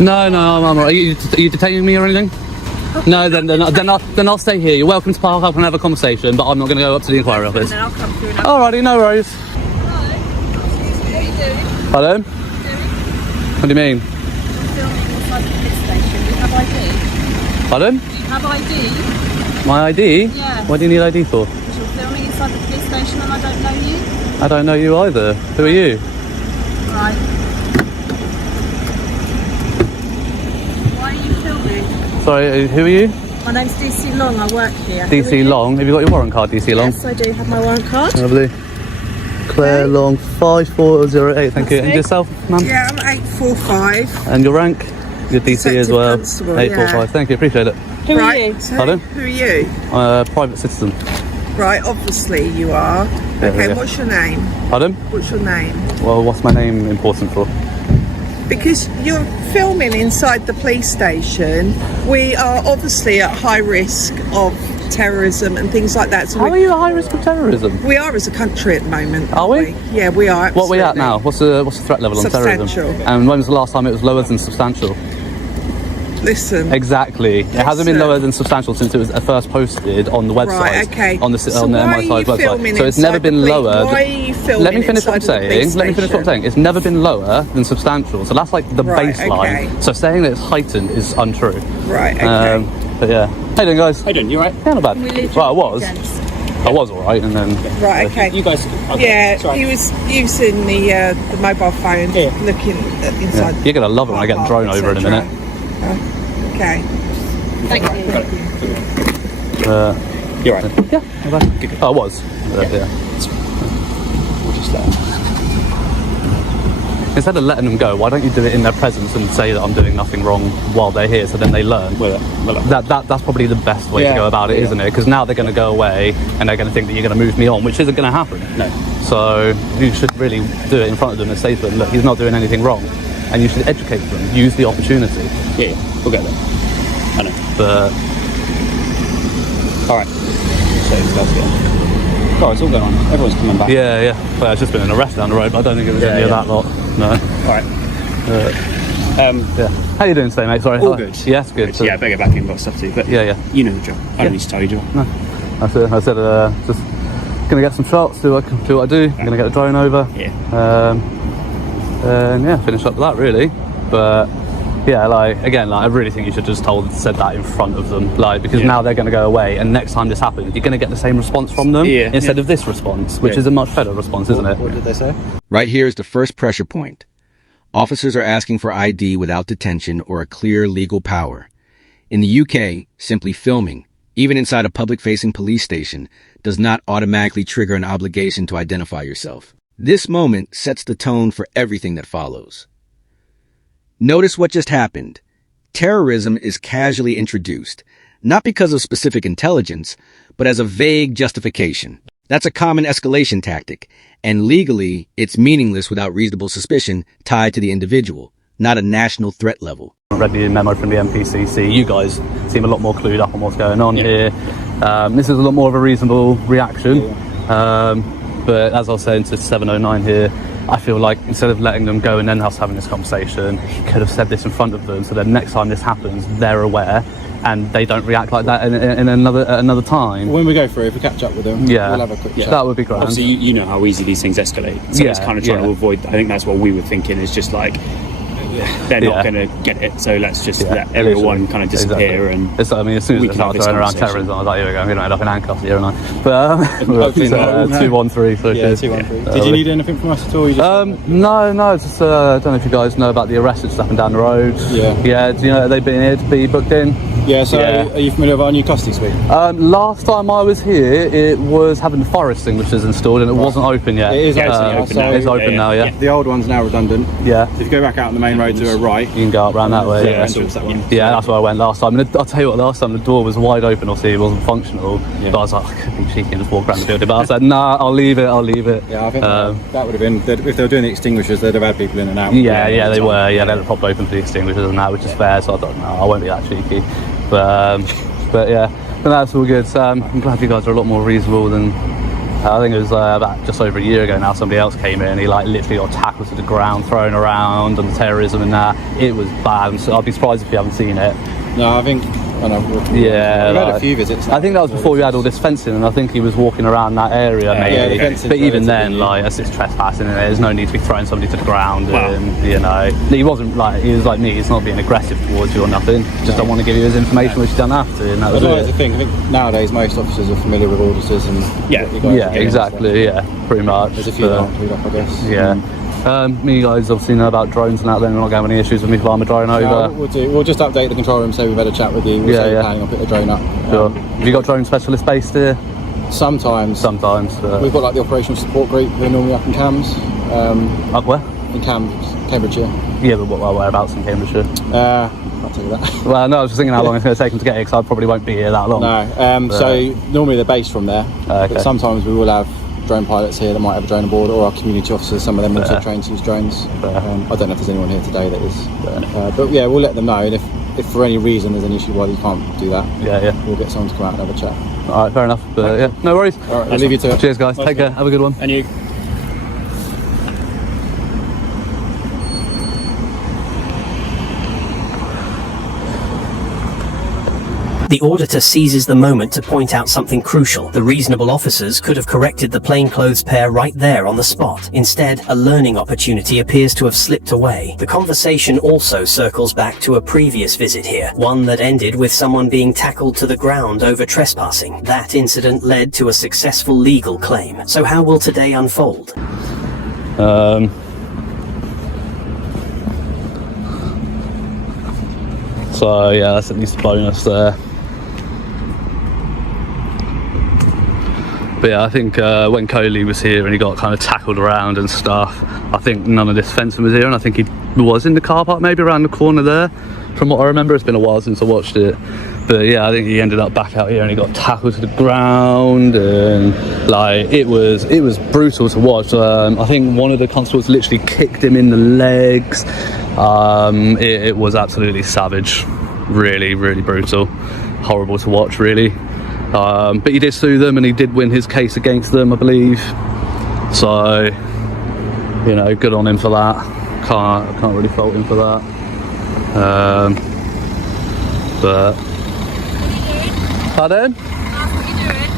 No, I'm alright. Are you detaining me or anything? No, then I'll stay here. You're welcome to park up and have a conversation, but I'm not going to go up to the inquiry office. Then I'll come through now. Alrighty, no worries. Hello. Excuse me, what are you doing? Pardon? What do you mean? Filming inside the police station. Do you have ID? Pardon? Do you have ID? My ID? Yeah. What do you need ID for? Because you're filming inside the police station and I don't know you. I don't know you either. Who are you? Right. Why are you filming? Sorry, who are you? My name's DC Long, I work here. DC Long. Have you got your warrant card, DC Long? Yes, I do have my warrant card. Lovely. Claire Long, 5408. Thank you. And yourself, ma'am? Yeah, I'm 845. And your rank? Your DC as Detective well. Constable, 845. yeah. Thank you. Appreciate it. Who are you? Right, so Pardon? who are you? I'm a private citizen. Right, obviously you are. Okay, yeah. what's your name? Pardon? What's your name? Well, what's my name important for? Because you're filming inside the police station, we are obviously at high risk of terrorism and things like that. So How are you at high risk of terrorism? we are as a country at the moment. Are we? aren't Yeah, we are. What are we at absolutely. now? What's the threat level on terrorism? Substantial. And when was the last time it was lower than substantial? Listen. Exactly. It hasn't been Listen. lower than substantial since it was first posted on the website. Right, okay. On the So on the why are you MI5 filming website. So it's never inside the been police- lower. Why are you filming Let me finish what I'm inside the saying. police Let me finish what I'm station? saying. It's never been lower than substantial. So that's like the Right, baseline. okay. So saying that it's heightened is untrue. Right, okay. But yeah. How you doing, guys? How you doing? You alright? Yeah, not bad. We live Well, I in was. Gents. I was alright, and then. Right, okay. You guys. Okay. Yeah, Sorry. he was using the mobile phone, Yeah. looking at inside. You're gonna love it when I get a drone over in a minute. Okay. Thank you. You're right. Yeah, not bad. Oh, I was. Yeah. We'll just Instead of letting them go, why don't you do it in their presence and say that I'm doing nothing wrong while they're here, so then they learn? well, That's probably the best way to Yeah, go about it, yeah. isn't it? Because now they're going to go away and they're going to think that you're going to move me on, which isn't going to happen. No. So you should really do it in front of them and say to them, look, he's not doing anything wrong, and you should educate them. Use the opportunity. Yeah, we'll get there. I know. But All right. So that's it. Oh, it's all going on. Everyone's coming back. yeah. Well, it's just been an arrest down the road, but I don't think it was Yeah, any of yeah. that lot. No. All right. Yeah. How you doing today, mate? Sorry. All good. Yes, good. Yeah, I better get back in, got stuff to do. But Yeah. you know the job. I don't need to tell you, do I? I said, just gonna get some shots, do what I do. I'm gonna get the drone over. Yeah. And yeah, finish up with that really. But yeah, I really think you should just said that in front of them, because now they're gonna go away, and next time this happens, you're gonna get the same response from them instead of this response, which is a much better response, isn't it? What did they say? Right here is the first pressure point. Officers are asking for ID without detention or a clear legal power. In the UK, simply filming, even inside a public-facing police station, does not automatically trigger an obligation to identify yourself. This moment sets the tone for everything that follows. Notice what just happened. Terrorism is casually introduced, not because of specific intelligence, but as a vague justification. That's a common escalation tactic, and legally, it's meaningless without reasonable suspicion tied to the individual, not a national threat level. I read the memo from the MPCC. You guys seem a lot more clued up on what's going on here. This is a lot more of a reasonable reaction. But as I was saying to 709 here, I feel like instead of letting them go and then us having this conversation, he could have said this in front of them, so that next time this happens, they're aware and they don't react like that in another time. When we go through, if we catch up with them, Yeah, we'll have a quick chat. that would be grand. Obviously, you know how easy these things escalate. So it's kind of trying to avoid. I think that's what we were thinking. Is just like they're not going to get it. So let's just let everyone kind of disappear. Exactly. And as soon as we they can start have this throwing around conversation. terrorism, I was like, here we go, I'm going to end up in handcuffs here, aren't I? But Hopefully not. 213. So yeah, cheers. 213. Did you need anything from us at all? You just No, just I don't know if you guys know about the arrest that's happened down the road. Yeah. Do you know that they've been here to be booked in? Yeah. So Yeah. are you familiar with our new custody suite? Last time I was here, it was having the fire extinguishers installed and it wasn't open yet. It is actually open now. It's open now, yeah. The old one's now redundant. Yeah. So if you go back out on the main road to the right, You can go up round that way. yeah, Yeah, entrance that one. yeah, that's where I went last time. And I'll tell you what, last time the door was wide open, obviously it wasn't functional. Yeah. But I was like, I could be cheeky and just walk around the building. But I said, nah, I'll leave it. Yeah, I think that would have been, if they were doing the extinguishers, they'd have had people in and out. Yeah, they were. Yeah, they had a proper open for the extinguishers and that, which is fair. So I thought, no, I won't be that cheeky. But yeah, but that's all good. So I'm glad you guys are a lot more reasonable than. I think it was about just over a year ago now. Somebody else came in. He literally got tackled to the ground, thrown around, and terrorism and that. it was bad. So I'd be surprised if you haven't seen it. No, I think. Yeah, we've had a few visits. I think that was before we had all this fencing, and I think he was walking around that area, maybe. Yeah, the but even then, like, that's just trespassing, and there's no need to be throwing somebody to the ground. And you know, he wasn't like, he was like me. He's not being aggressive towards you or nothing. Just don't want to give you his information, which he done after. And that was that's the thing. I think nowadays most officers are familiar with auditors and exactly. Yeah, pretty much. There's a few that aren't clued up, I guess. Yeah. Me guys obviously know about drones and that, then we're not going to have any issues with me flying my drone over. We'll just update the control room, say we've had a chat with you. We'll say we're planning on putting the drone up. Sure. Have you got drone specialists based here? Sometimes. We've got like the operational support group who are normally up in Cams. Up where? In Cams, Cambridgeshire. Yeah, but whereabouts in Cambridgeshire? I'll tell you that. Well, no, I was just thinking how long it's going to take them to get here, because I probably won't be here that long. No, so normally they're based from there, but sometimes we will have drone pilots here that might have a drone aboard, or our community officers, some of them also trained to use drones. I don't know if there's anyone here today that is, but yeah, we'll let them know, and if for any reason there's an issue why you can't do that, we'll get someone to come out and have a chat. Alright, fair enough, but yeah, no worries. Alright, I'll leave you to it. Cheers guys, take care, have a good one. And you. The auditor seizes the moment to point out something crucial. The reasonable officers could have corrected the plainclothes pair right there on the spot. Instead, a learning opportunity appears to have slipped away. The conversation also circles back to a previous visit here, one that ended with someone being tackled to the ground over trespassing. That incident led to a successful legal claim. So how will today unfold? So yeah, that's at least a bonus there. But yeah, I think when Coley was here and he got kind of tackled around and stuff, I think none of this fencing was here, and I think he was in the car park maybe around the corner there, from what I remember. It's been a while since I watched it, but yeah, I think he ended up back out here and he got tackled to the ground, and like it was brutal to watch. I think one of the constables literally kicked him in the legs. It was absolutely savage, really brutal, horrible to watch, really. But he did sue them and he did win his case against them, I believe. So, you know, good on him for that. Can't really fault him for that. But pardon? That's what you're doing?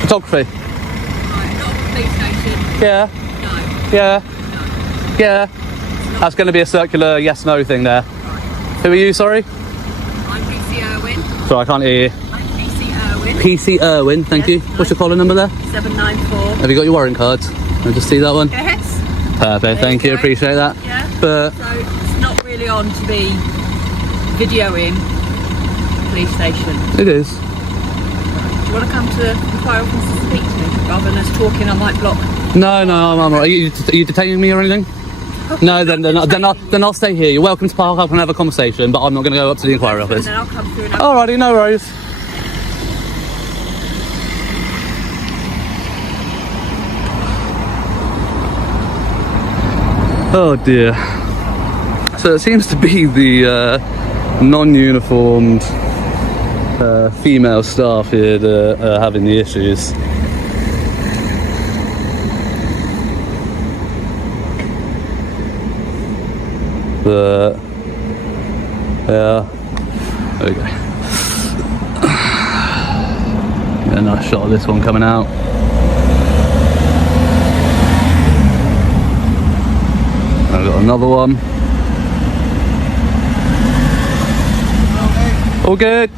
Photography. Right, not a police station. Yeah. No. Yeah. No. Yeah. That's going to be a circular yes/no thing there. Right. Who are you? Sorry. I'm PC Irwin. Sorry, I can't hear you. I'm PC Irwin. PC Irwin, thank you. What's your collar number there? 794. Have you got your warrant cards? Can I just see that one? Yes. Perfect, thank you, appreciate that. Yeah. But So it's not really on to be videoing police station. it is. Do you want to come to the inquiry office and speak to me? Rather than us talking, I might block. No, I'm all right. Are you detaining me or anything? No, then I'll stay here. You're welcome to park up and have a conversation, but I'm not going to go up to the inquiry office. And then I'll come through and Alrighty, no worries. Oh dear. So it seems to be the non-uniformed female staff here that are having the issues. But yeah, there we go. Get a nice shot of this one coming out. I've got another one. All good.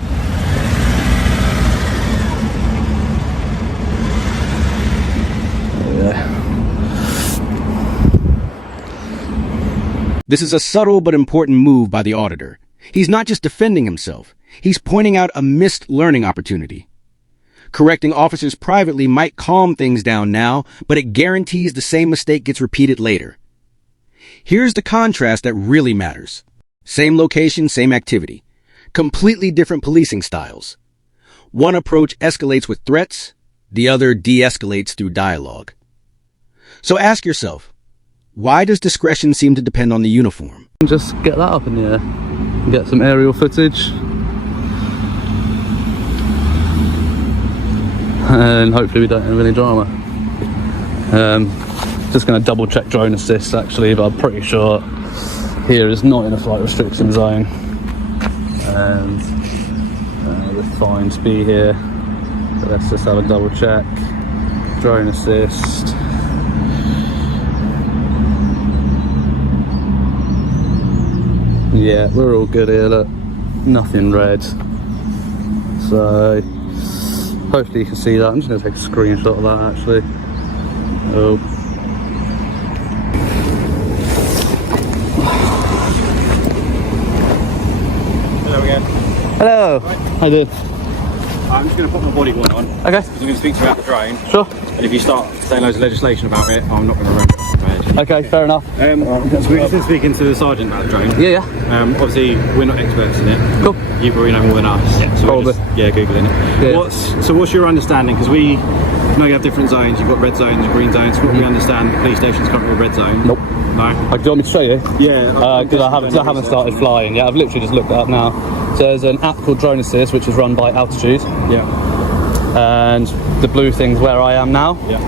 This is a subtle but important move by the auditor. He's not just defending himself. He's pointing out a missed learning opportunity. Correcting officers privately might calm things down now, but it guarantees the same mistake gets repeated later. Here's the contrast that really matters. Same location, same activity. Completely different policing styles. One approach escalates with threats, the other de-escalates through dialogue. So ask yourself, why does discretion seem to depend on the uniform? Just get that up in the air and get some aerial footage. And hopefully we don't have any drama. Just going to double check drone assist actually, but I'm pretty sure here is not in a flight restriction zone, and we're fine to be here. But let's just have a double check. Drone assist. Yeah, we're all good here, look. Nothing red. So hopefully you can see that. I'm just going to take a screenshot of that actually. Oh. Hello again. Hello. Right. How you doing? I'm just going to put my body worn on. Okay. Because I'm going to speak to you about the drone. Sure. And if you start saying loads of legislation about it, I'm not going to remember it off my head. Okay, fair enough. So we've just been speaking to the sergeant about the drone. Yeah, yeah. Obviously, we're not experts in it. Cool. You probably know more than us. Yeah, so Probably. we're just, Googling it. Yeah. What's your understanding? Because we know you have different zones. You've got red zones, green zones. What we understand, the police station's currently a red zone. Nope. No. Do you want me to show you? Yeah. Because I haven't started flying yet. I've literally just looked it up now. So there's an app called Drone Assist, which is run by Altitude. Yeah. And the blue thing's where I am now. Yeah.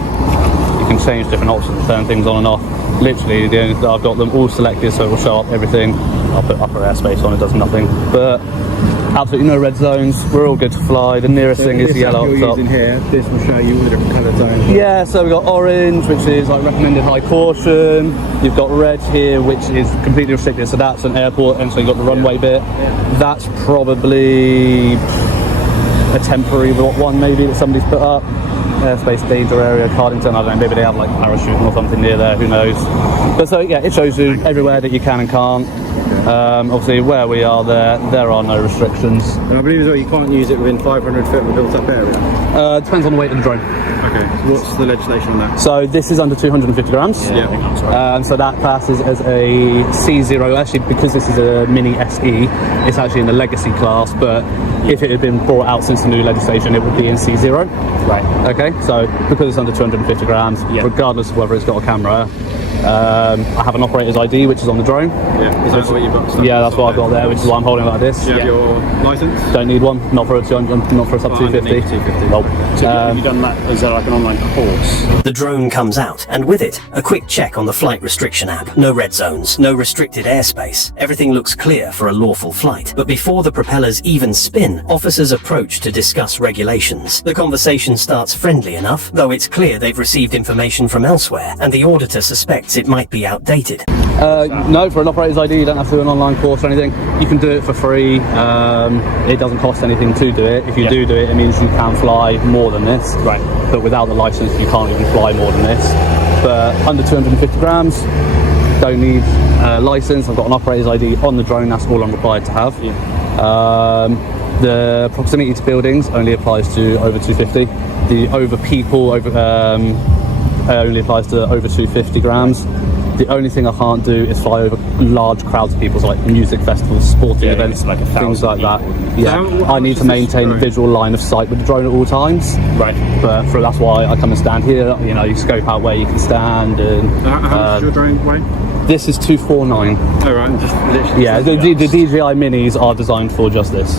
You can change different options, turn things on and off. Literally, I've got them all selected, so it will show up everything. I'll put upper airspace on, it does nothing. But absolutely no red zones. We're all good to fly. The nearest thing is yellow up top. Using here, this will show you all the different coloured zones. Yeah, so we've got orange, which is like recommended high caution. You've got red here, which is completely restricted. So that's an airport, and so you've got the runway bit. That's probably a temporary one maybe that somebody's put up. Airspace danger area, Cardington, I don't know, maybe they have like parachuting or something near there, who knows. But so yeah, it shows you everywhere that you can and can't. Obviously where we are there are no restrictions. And I believe as well you can't use it within 500 feet of a built up area. Depends on the weight of the drone. Okay, so what's the legislation on that? So this is under 250 grams. Yeah, I think that's right. So that passes as a C0. Actually, because this is a mini SE, it's actually in the legacy class, but if it had been brought out since the new legislation, it would be in C0. Right. Okay, so because it's under 250 grams, regardless of whether it's got a camera, I have an operator's ID, which is on the drone. Yeah, is that what you've got? Yeah, that's what I've got there, which is why I'm holding it like this. Do you have your licence? Don't need one, not for a sub 250. Nope. So have you done that? Is there like an online course? The drone comes out, and with it, a quick check on the flight restriction app. No red zones, no restricted airspace. Everything looks clear for a lawful flight. But before the propellers even spin, officers approach to discuss regulations. The conversation starts friendly enough, though it's clear they've received information from elsewhere, and the auditor suspects it might be outdated. No, for an operator's ID, you don't have to do an online course or anything. You can do it for free. It doesn't cost anything to do it. If you do it, it means you can fly more than this. Right. But without the license, you can't even fly more than this. But under 250 grams, don't need a license. I've got an operator's ID on the drone. That's all I'm required to have. Yeah. The proximity to buildings only applies to over 250. The over people only applies to over 250 grams. The only thing I can't do is fly over large crowds of people, so like music festivals, sporting events, like things like that. people. Yeah, So I need to maintain a visual line of sight with the drone at all times. Right. But that's why I come and stand here. You know, you scope out where you can stand. And How much does your drone weigh? this is 249. Oh right, just literally. Yeah, the DJI minis are designed for just this.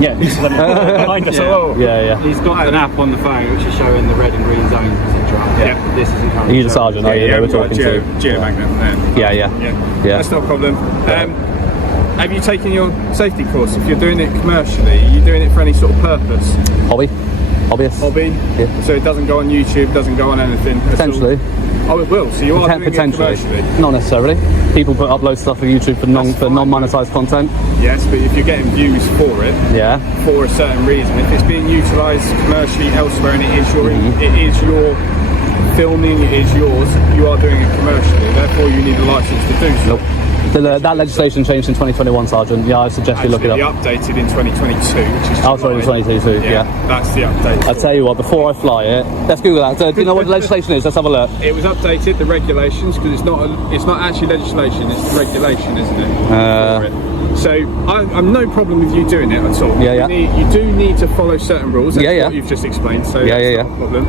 Yeah. Behind us. Oh. Yeah. He's got an app on the phone which is showing the red and green zones, etc. Yeah. This isn't currently. Are you the sergeant? Are you? We're talking to. Geomagnet there. Yeah. That's not a problem. Have you taken your safety course? If you're doing it commercially, are you doing it for any sort of purpose? Hobbyist. Hobby? Yeah. So it doesn't go on YouTube, doesn't go on anything at all? Potentially. Oh, it will. So you are doing it Potentially. commercially? Not necessarily. People upload stuff for YouTube for non-monetized content. Yes, but if you're getting views for it, Yeah. for a certain reason, if it's being utilised commercially elsewhere and it is your filming, it is yours, you are doing it commercially. Therefore, you need a licence to do so. Nope. That legislation changed in 2021, Sergeant. Yeah, I suggest you look it up. Actually, updated in 2022, which is Oh, sorry, July. 2022, yeah. That's the update. I'll tell you what, before I fly it, let's Google that. Do you know what the legislation is? Let's have a look. It was updated, the regulations, because it's not actually legislation, it's the regulation, isn't it? For it. So I'm no problem with you doing it at all. Yeah. You do need to follow certain rules. That's Yeah. what you've just explained. So Yeah. that's not a problem.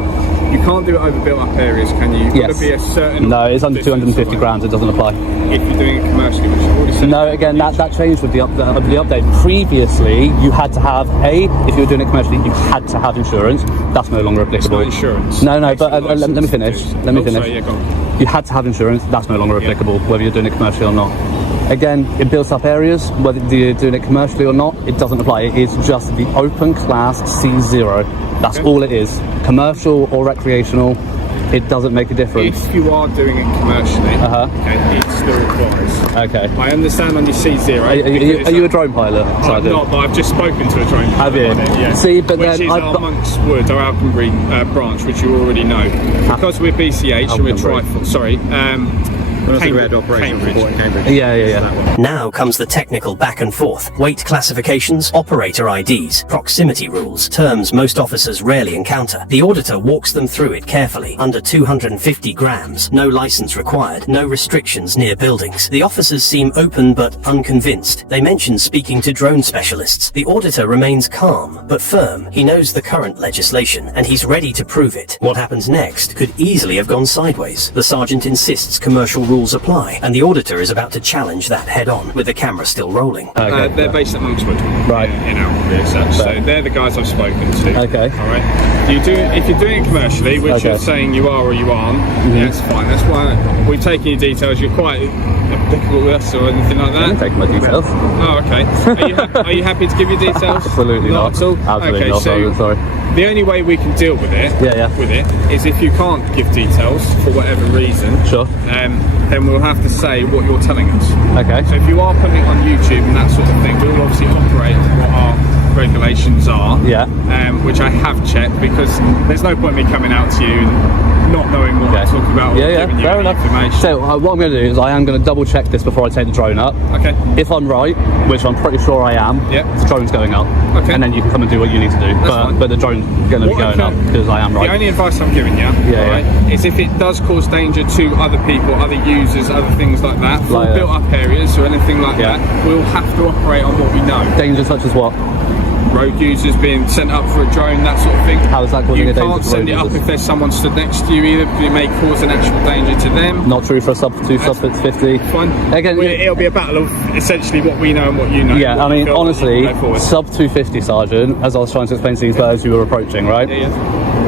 You can't do it over built-up areas, can you? You've got to be a certain. No, it's under distance 250 away. grams. It doesn't apply. If you're doing it commercially. commercially, which I've already said. No, again, that changed with the update. Previously, you had to have if you were doing it commercially, you had to have insurance. That's no longer applicable. It's not insurance. No, but let me finish. Sorry, yeah, go on. You had to have insurance. That's no longer applicable, whether you're doing it commercially or not. Again, in built up areas, whether you're doing it commercially or not, it doesn't apply. It is just the open class C0. That's all it is. Commercial or recreational, it doesn't make a difference. If you are doing it commercially, okay, it still applies. Okay. I understand on your C0. Are you a drone pilot? I'm not, but I've just spoken to a drone pilot. Have you? On it, yeah. See, but which then is our Monks Wood, our Alconbury branch, which you already know. Because we're BCH and we're Trifle. Sorry. Cambridge. Yeah. Now comes the technical back and forth. Weight classifications, operator IDs, proximity rules, terms most officers rarely encounter. The auditor walks them through it carefully. Under 250 grams, no license required, no restrictions near buildings. The officers seem open but unconvinced. They mention speaking to drone specialists. The auditor remains calm but firm. He knows the current legislation and he's ready to prove it. What happens next could easily have gone sideways. The sergeant insists commercial rules apply, and the auditor is about to challenge that head-on, with the camera still rolling. They're based at Monks Wood, right, in Alconbury as such. So they're the guys I've spoken to. Okay. All right. If you're doing it commercially, which you're saying you are or you aren't, yeah, it's fine. That's why we've taken your details. You're quite applicable with us or anything like that. I'm taking my details. Oh, okay. Are you happy to give your details? Absolutely not. At all? Absolutely okay, not. so sorry. The only way we can deal with it, is if you can't give details for whatever reason. Sure. Then we'll have to say what you're telling us. Okay. So if you are putting it on YouTube and that sort of thing, we'll obviously operate what our regulations are. Yeah. Which I have checked, because there's no point in me coming out to you and not knowing what I'm talking about or giving you any information. So what I'm going to do is I am going to double check this before I take the drone up. Okay. If I'm right, which I'm pretty sure I am, the drone's going up. Okay. And then you can come and do what you need to do. But the drone's going to be going up because I am right. The only advice I'm giving you, is if it does cause danger to other people, other users, other things like that, for built-up areas or anything like that, we'll have to operate on what we know. Danger such as what? Road users being sent up for a drone, that sort of thing. How is that causing a danger? You can't send it up if there's someone stood next to you either, because it may cause an actual danger to them. Not true for a sub 50. Fine. Again, it'll be a battle of essentially what we know and what you know. Yeah, I mean, honestly, sub 250, Sergeant, as I was trying to explain to these guys who were approaching, right?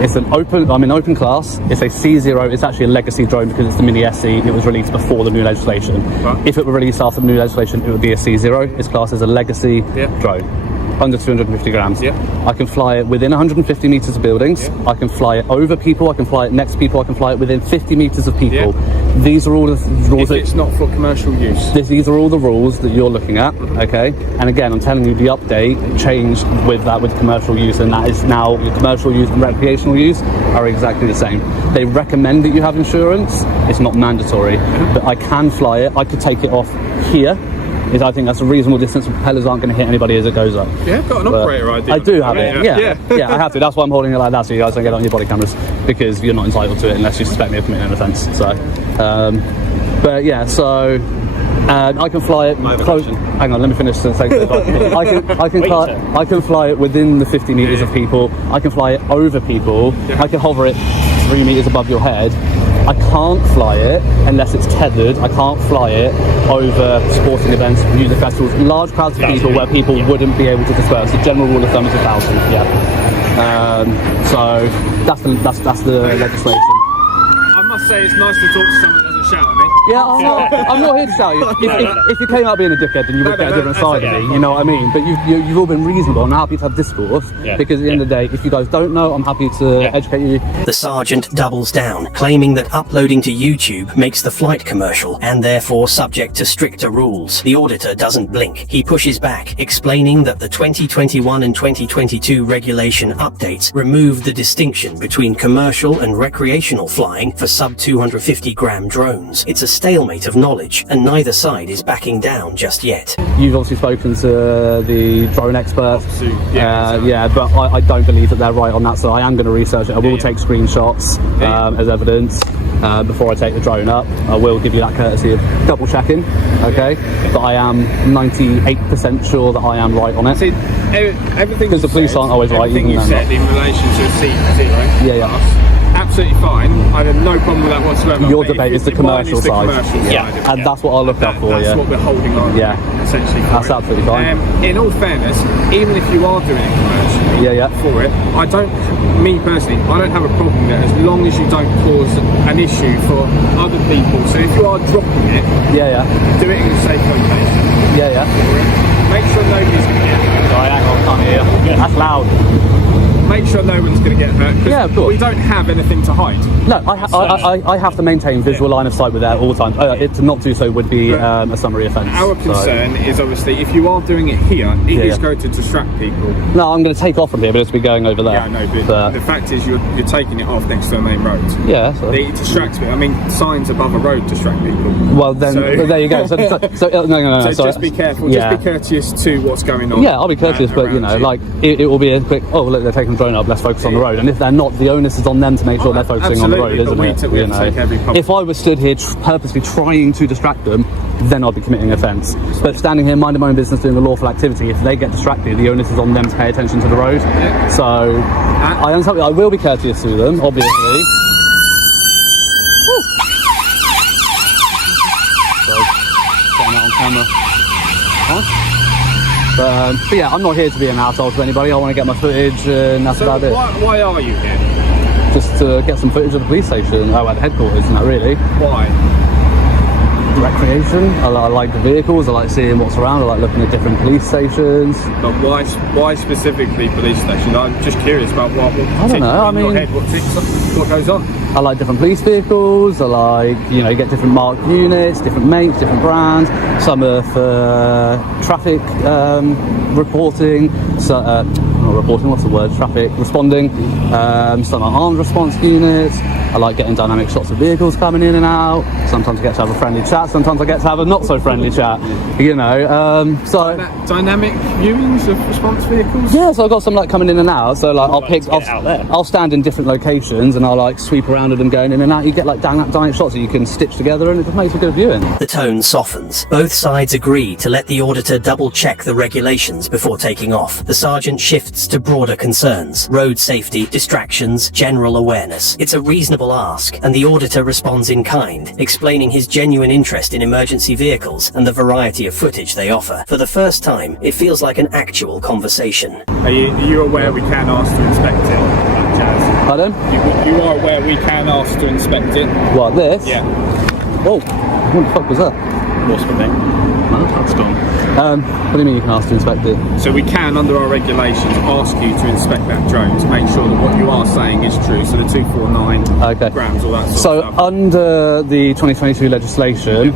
It's an open class. It's a C0. It's actually a legacy drone because it's the Mini SE. It was released before the new legislation. Right. If it were released after the new legislation, it would be a C0. It's classed as a legacy drone. Under 250 grams. I can fly it within 150 meters of buildings. I can fly it over people. I can fly it next to people. I can fly it within 50 meters of people. These are all the rules. If it's not for commercial use. These are all the rules that you're looking at. Okay. And again, I'm telling you, the update changed with that, with commercial use, and that is now commercial use and recreational use are exactly the same. They recommend that you have insurance. It's not mandatory, but I can fly it. I could take it off here. I think that's a reasonable distance. Propellers aren't going to hit anybody as it goes up. Yeah, I've got an operator ID. I do have it. Yeah, I have to. That's why I'm holding it like that, so you guys don't get it on your body cameras, because you're not entitled to it unless you suspect me of committing an offence. So, but yeah, so I can fly it close. Hang on, let me finish the second. I can fly it within the 50 meters of people. I can fly it over people. I can hover it 3 meters above your head. I can't fly it unless it's tethered. I can't fly it over sporting events, music festivals, large crowds of people where people wouldn't be able to disperse. The general rule of thumb is 1,000. So that's the legislation. I must say it's nice to talk to someone that doesn't shout at me. Yeah, I'm not here to shout at you. If you came out being a dickhead, then you would get a different side of me. You know what I mean? But you've all been reasonable. I'm happy to have discourse because at the end of the day, if you guys don't know, I'm happy to educate you. The sergeant doubles down, claiming that uploading to YouTube makes the flight commercial and therefore subject to stricter rules. The auditor doesn't blink. He pushes back, explaining that the 2021 and 2022 regulation updates remove the distinction between commercial and recreational flying for sub 250 gram drones. It's a stalemate of knowledge, and neither side is backing down just yet. You've obviously spoken to the drone experts, but I don't believe that they're right on that, so I am going to research it. I will take screenshots as evidence before I take the drone up. I will give you that courtesy of double checking, okay? But I am 98% sure that I am right on it. See, everything because the police aren't always right. Everything you said in relation to a C0, absolutely fine. I have no problem with that whatsoever. Your debate is the commercial side. And that's what I'll look out for. That's what we're holding on. Essentially. That's absolutely fine. In all fairness, even if you are doing it commercially for it, me personally, I don't have a problem with it as long as you don't cause an issue for other people. So if you are dropping it, do it in a safe location. Make sure nobody's going to get hurt. Sorry, hang on, can't hear. Yeah. That's loud. Make sure no one's going to get hurt. Yeah, of course. We don't have anything to hide. No, I have to maintain visual line of sight with that all the time. To not do so would be a summary offence. Our concern is obviously if you are doing it here, it is going to distract people. No, I'm going to take off from here, but it's be going over there. Yeah, I know, but the fact is you're taking it off next to a main road. Yeah. So. It distracts me. I mean, signs above a road distract people. Well, then there you go. So no. So just be careful. Just be courteous to what's going on. Yeah, I'll be courteous, but like it will be a quick. Oh, look, they're taking the drone up. Let's focus on the road. And if they're not, the onus is on them to make sure they're focusing on the road, isn't it? If I was stood here purposely trying to distract them, then I'd be committing offence. But standing here, minding my own business, doing a lawful activity, if they get distracted, the onus is on them to pay attention to the road. So I understand. I will be courteous to them, obviously. Getting that on camera. But yeah, I'm not here to be an asshole to anybody. I want to get my footage, and that's about it. Why are you here? Just to get some footage of the police station, at the headquarters, and that really. Why? Recreation. I like the vehicles. I like seeing what's around. I like looking at different police stations. But why specifically police stations? I'm just curious about what I don't know. I mean, your head, what goes on? I like different police vehicles. I like, you get different marked units, different makes, different brands. Some are for traffic reporting. So, not reporting. What's the word? Traffic responding. Some are armed response units. I like getting dynamic shots of vehicles coming in and out. Sometimes I get to have a friendly chat. Sometimes I get to have a not so friendly chat. So dynamic viewings of response vehicles. Yeah, so I've got some coming in and out. So I'll stand in different locations and I'll sweep around with them going in and out. You get dynamic shots that you can stitch together, and it just makes a good viewing. The tone softens. Both sides agree to let the auditor double check the regulations before taking off. The sergeant shifts to broader concerns: road safety, distractions, general awareness. It's a reasonable ask, and the auditor responds in kind, explaining his genuine interest in emergency vehicles and the variety of footage they offer. For the first time, it feels like an actual conversation. Are you aware we can ask to inspect it, Jazz? Pardon? You are aware we can ask to inspect it? What, this? Yeah. Whoa, what the fuck was that? What's the thing? No, that's gone. What do you mean you can ask to inspect it? So we can, under our regulations, ask you to inspect that drone to make sure that what you are saying is true. So the 249 grams, all that sort of stuff. Under the 2022 legislation,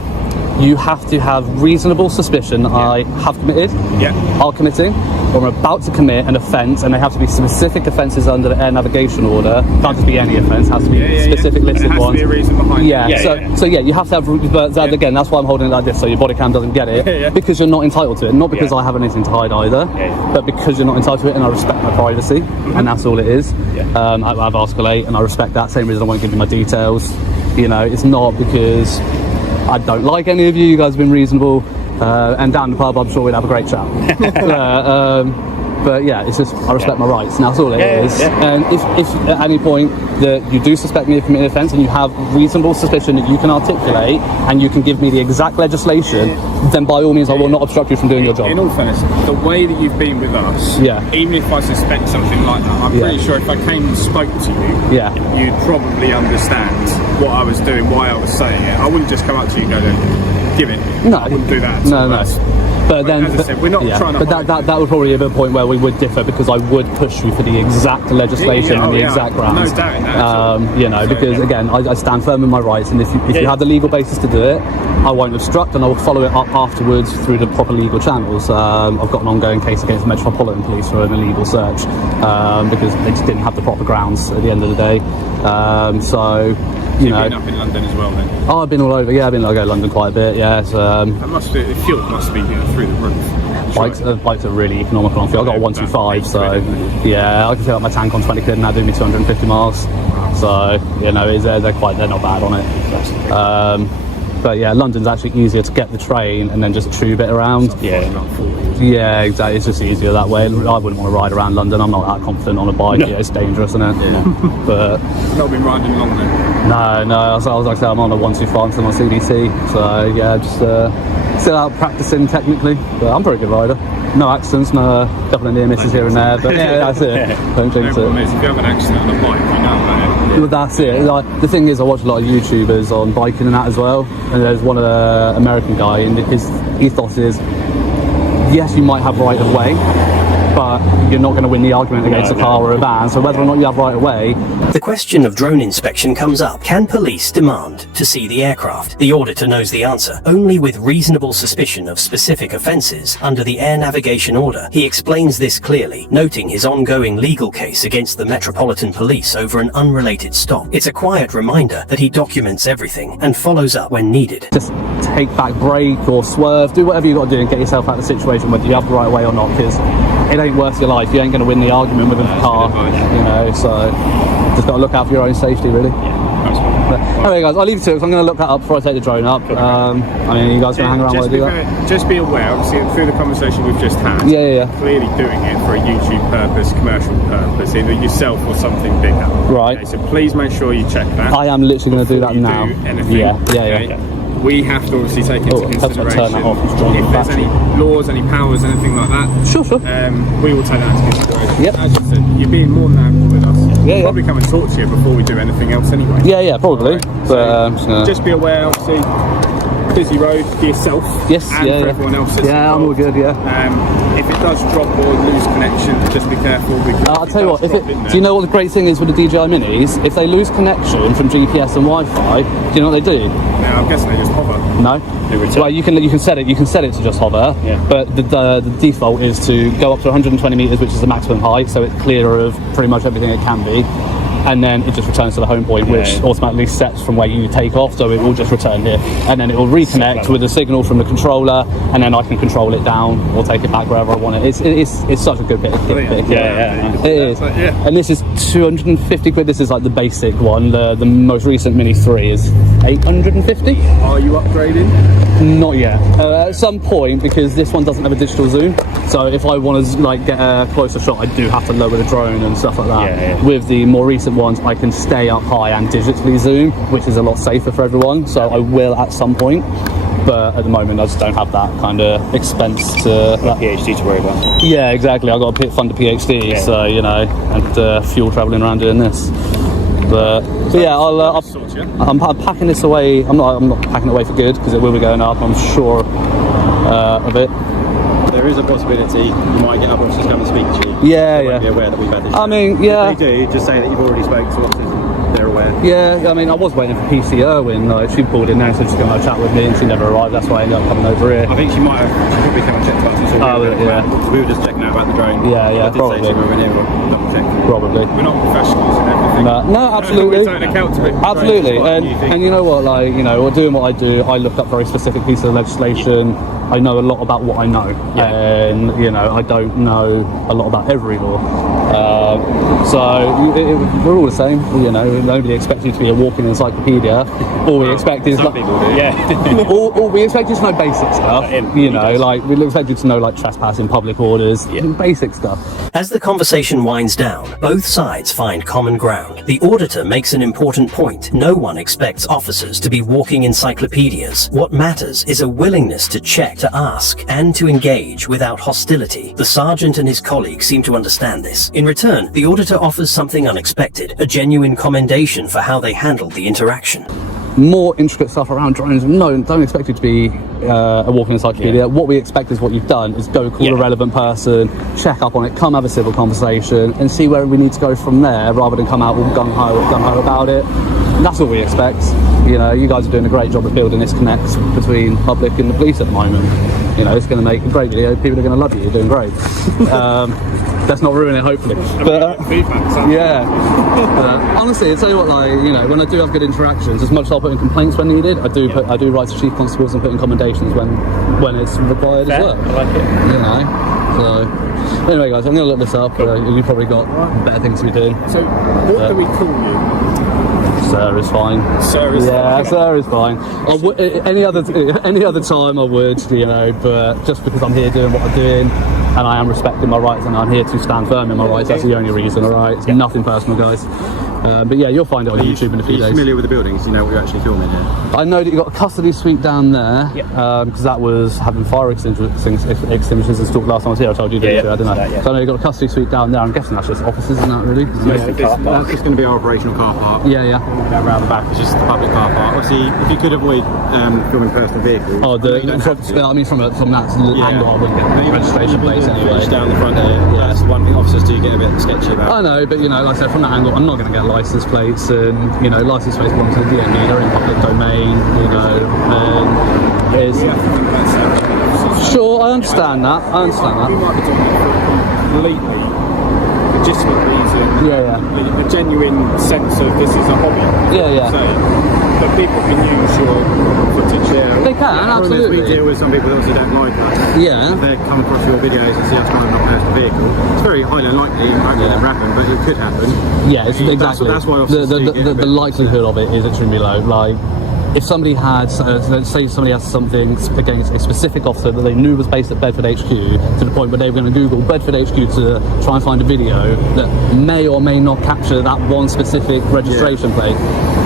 you have to have reasonable suspicion I have committed, are committing, or I'm about to commit an offence, and they have to be specific offences under the air navigation order. Can't just be any offence, has to be specific listed ones. There has to be a reason behind it. So you have to have, but again, that's why I'm holding it like this, so your body cam doesn't get it, because you're not entitled to it. Not because I have anything to hide either, but because you're not entitled to it, and I respect my privacy, and that's all it is. I have Article 8, and I respect that. Same reason I won't give you my details. It's not because I don't like any of you. You guys have been reasonable, and down the pub I'm sure we'd have a great chat. But yeah, it's just I respect my rights, and that's all it is. And if at any point that you do suspect me of committing an offence and you have reasonable suspicion that you can articulate and you can give me the exact legislation, then by all means I will not obstruct you from doing your job. In all fairness, the way that you've been with us, even if I suspect something like that, I'm pretty sure if I came and spoke to you, you'd probably understand what I was doing, why I was saying it. I wouldn't just come up to you and go, give it. No, I wouldn't do that. No. But then, as I said, we're not trying to. But that would probably be a point where we would differ, because I would push you for the exact legislation and the exact grounds. No doubt in that. Because again, I stand firm in my rights, and if you have the legal basis to do it, I won't obstruct, and I will follow it up afterwards through the proper legal channels. I've got an ongoing case against the Metropolitan Police for an illegal search because they just didn't have the proper grounds at the end of the day. You've been up in London as well then? Oh, I've been all over. I go to London quite a bit. The fuel must be through the roof. Bikes are really economical on fuel. I've got a 125, so I can fill up my tank on 20 quid and that do me 250 miles. So they're not bad on it. But yeah, London's actually easier to get the train and then just tube it around. Yeah, exactly. It's just easier that way. I wouldn't want to ride around London. I'm not that confident on a bike. Yeah, it's dangerous, isn't it? Yeah. But not been riding long then. No. I was like I said, I'm on a 125, I'm on CDC. So yeah, just still out practicing technically. But I'm a very good rider. No accidents, no couple of near misses here and there. But yeah, that's it. Don't jinx it. If you have an accident on a bike, you know about it. Well, that's it. Like, the thing is, I watch a lot of YouTubers on biking and that as well. And there's one American guy, and his ethos is, yes, you might have right of way, but you're not going to win the argument against a car or a van, so whether or not you have right of way. The question of drone inspection comes up. Can police demand to see the aircraft? The auditor knows the answer. Only with reasonable suspicion of specific offences under the Air Navigation Order. He explains this clearly, noting his ongoing legal case against the Metropolitan Police over an unrelated stop. It's a quiet reminder that he documents everything and follows up when needed. Just take back, brake or swerve, do whatever you've got to do and get yourself out of the situation, whether you have the right of way or not, because it ain't worth your life. You ain't going to win the argument with a car, you know, so just got to look out for your own safety, really. But anyway, guys, I'll leave it to it because I'm going to look that up before I take the drone up. I mean, you guys going to hang around while I do that? Just be aware, obviously, through the conversation we've just had, clearly doing it for a YouTube purpose, commercial purpose, either yourself or something bigger. Right. Okay, so please make sure you check that. I am literally going to do that now. Yeah. We have to obviously take into consideration turn that off. If there's any laws, any powers, anything like that. Sure. We will take that into consideration. Yep. As you said, you're being more than happy with us. We'll probably come and talk to you before we do anything else anyway. Yeah, probably. Right. But so just be aware, obviously, busy road for yourself and for everyone else that's I'm all good, if it does drop or lose connection, just be careful. I'll tell you what, do you know what the great thing is with the DJI Minis? If they lose connection from GPS and Wi-Fi, do you know what they do? No, I'm guessing they just hover. No? Well, you can set it to just hover, but the default is to go up to 120 meters, which is the maximum height, so it's clear of pretty much everything it can be. And then it just returns to the home point, which automatically sets from where you take off, so it will just return here. And then it will reconnect with a signal from the controller, and then I can control it down or take it back wherever I want it. It's such a good bit of kit. It is. And this is 250 quid. This is like the basic one. The most recent Mini 3 is 850. Are you upgrading? Not yet. At some point, because this one doesn't have a digital zoom. So if I want to like get a closer shot, I do have to lower the drone and stuff like that. With the more recent ones, I can stay up high and digitally zoom, which is a lot safer for everyone. So I will at some point, but at the moment I just don't have that kind of expense to PhD to worry about. Yeah, exactly. I've got to fund a PhD, so you know, and fuel travelling around doing this. But yeah, I'm packing this away. I'm not packing it away for good, because it will be going up, I'm sure of it. There is a possibility you might get other officers come and speak to you. Yeah. Be aware that we've had this. I mean, yeah. If they do, just say that you've already spoken to officers. They're aware. Yeah, I mean, I was waiting for PC Irwin. She pulled in there, so she's going to chat with me, and she never arrived. That's why I ended up coming over here. I think she probably came and checked us. We were just checking out about the drone. Yeah, probably. Say to we were here, we'll double check. Probably. We're not professionals and everything. No, absolutely. We don't account to it. Absolutely, and you know what? Like, you know, doing what I do, I look up very specific pieces of legislation. I know a lot about what I know, and you know, I don't know a lot about every law. So we're all the same. You know, nobody expects you to be a walking encyclopedia. All we expect is all we expect you to know basic stuff. You know, like we expect you to know like trespassing, public orders, basic stuff. As the conversation winds down, both sides find common ground. The auditor makes an important point. No one expects officers to be walking encyclopedias. What matters is a willingness to check, to ask, and to engage without hostility. The sergeant and his colleagues seem to understand this. In return, the auditor offers something unexpected, a genuine commendation for how they handled the interaction. More intricate stuff around drones. No, don't expect you to be a walking encyclopedia. What we expect is what you've done is go call a relevant person, check up on it, come have a civil conversation, and see where we need to go from there, rather than come out all gung-ho about it. That's what we expect. You know, you guys are doing a great job of building this connect between public and the police at the moment. You know, it's going to make a great video. People are going to love you. You're doing great. Let's not ruin it, hopefully. But honestly, I'll tell you what, like, you know, when I do have good interactions, as much as I'll put in complaints when needed, I do write to chief constables and put in commendations when it's required as well. I like it. You know. So anyway, guys, I'm going to look this up. You've probably got better things to be doing. So what do we call you? Sir is fine. Sir is yeah, fine. sir is fine. Any other time I would, you know, but just because I'm here doing what I'm doing, and I am respecting my rights, and I'm here to stand firm in my rights, that's the only reason, all right? It's nothing personal, guys. But yeah, you'll find it on YouTube in a few days. Are you familiar with the buildings? You know what you're actually filming here? I know that you've got a custody suite down there, because that was having fire extinguishers installed last time I was here. I told you, didn't I? So I know you've got a custody suite down there. I'm guessing that's just offices, isn't that really? That's just going to be our operational car park. Yeah. Around the back is just the public car park. Obviously, if you could avoid filming personal vehicles. Oh, from that angle, I wouldn't get the registration plates anyway. Down the front here. Yeah. That's the one thing officers do get a bit sketchy about. I know, but you know, like I said, from that angle, I'm not going to get license plates, and you know, license plates belong to the DMV. They're in public domain. You know, sure, I understand that. We might be doing it for completely legitimate reason. A genuine sense of this is a hobby. But people can use your footage there. They can, absolutely. We deal with some people that also don't like us. Yeah. If they come across your videos and see us driving a personal vehicle, it's very highly unlikely it won't never happen, but it could happen. Yeah, it's exactly. That's why the likelihood of it is extremely low. Like, if somebody had, let's say somebody has something against a specific officer that they knew was based at Bedford HQ, to the point where they were going to Google Bedford HQ to try and find a video that may or may not capture that one specific registration plate,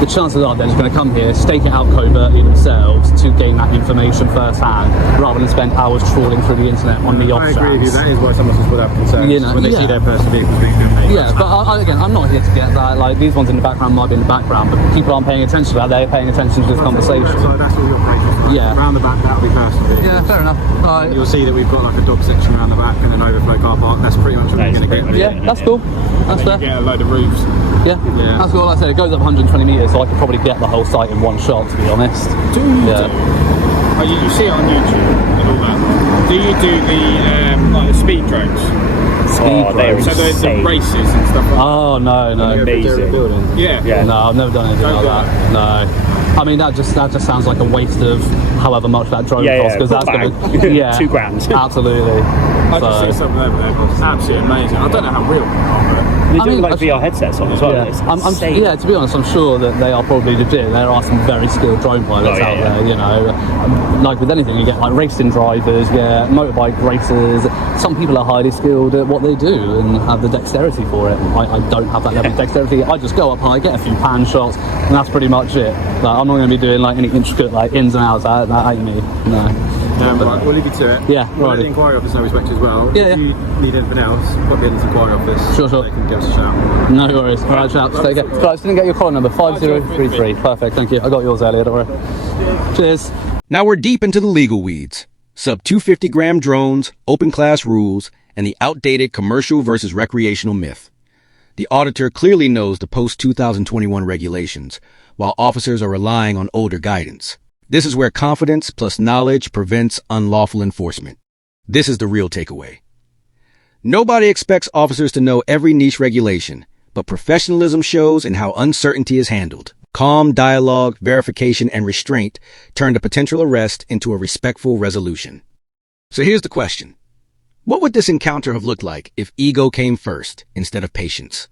the chances are they're just going to come here, stake it out covertly themselves to gain that information firsthand, rather than spend hours trawling through the internet on the off chance. I agree with you. That is why some officers will have concerns when they see their personal vehicles being filmed. Yeah, but again, I'm not here to get that. Like, these ones in the background might be in the background, but people aren't paying attention to that. They're paying attention to this conversation. So that's all your operations. Yeah. Around the back, that'll be personal vehicles. Yeah, fair enough. You'll see that we've got like a dog section around the back and an overflow car park. That's pretty much what you're going to get. Yeah, that's cool. That's fair. You get a load of roofs. Yeah, that's cool. Like I said, it goes up 120 metres, so I could probably get the whole site in one shot, to be honest. Do you see it on YouTube and all that? Do you do the speed drones? So the races and stuff like that. Oh, no. Amazing. Yeah. No, I've never done anything like that. No. I mean, that just sounds like a waste of however much that drone costs, because that's going to $2 grand. Absolutely. I just see something over there. It's absolutely amazing. I don't know how real they are, They're doing VR headsets on as well. Yeah, to be honest, I'm sure that they are probably legit. There are some very skilled drone pilots out there, you know. Like with anything, you get like racing drivers, motorbike racers. Some people are highly skilled at what they do and have the dexterity for it. I don't have that level of dexterity. I just go up high, get a few pan shots, and that's pretty much it. Like, I'm not going to be doing like any intricate like ins and outs. That ain't me. No. Right, we'll leave you to it. Yeah, we'll right. let the inquiry office know we spoke to as well. Yeah, if you need anything else, pop in to the inquiry office. Sure. They can give us a shout. No worries. All right, chaps. Take care. Right, I didn't get your call number. 5033. Perfect. Thank you. I got yours earlier. Don't worry. Cheers. Now we're deep into the legal weeds. Sub 250-gram drones, open class rules, and the outdated commercial versus recreational myth. The auditor clearly knows the post-2021 regulations, while officers are relying on older guidance. This is where confidence plus knowledge prevents unlawful enforcement. This is the real takeaway. Nobody expects officers to know every niche regulation, but professionalism shows in how uncertainty is handled. Calm dialogue, verification, and restraint turn a potential arrest into a respectful resolution. So here's the question. What would this encounter have looked like if ego came first instead of patience?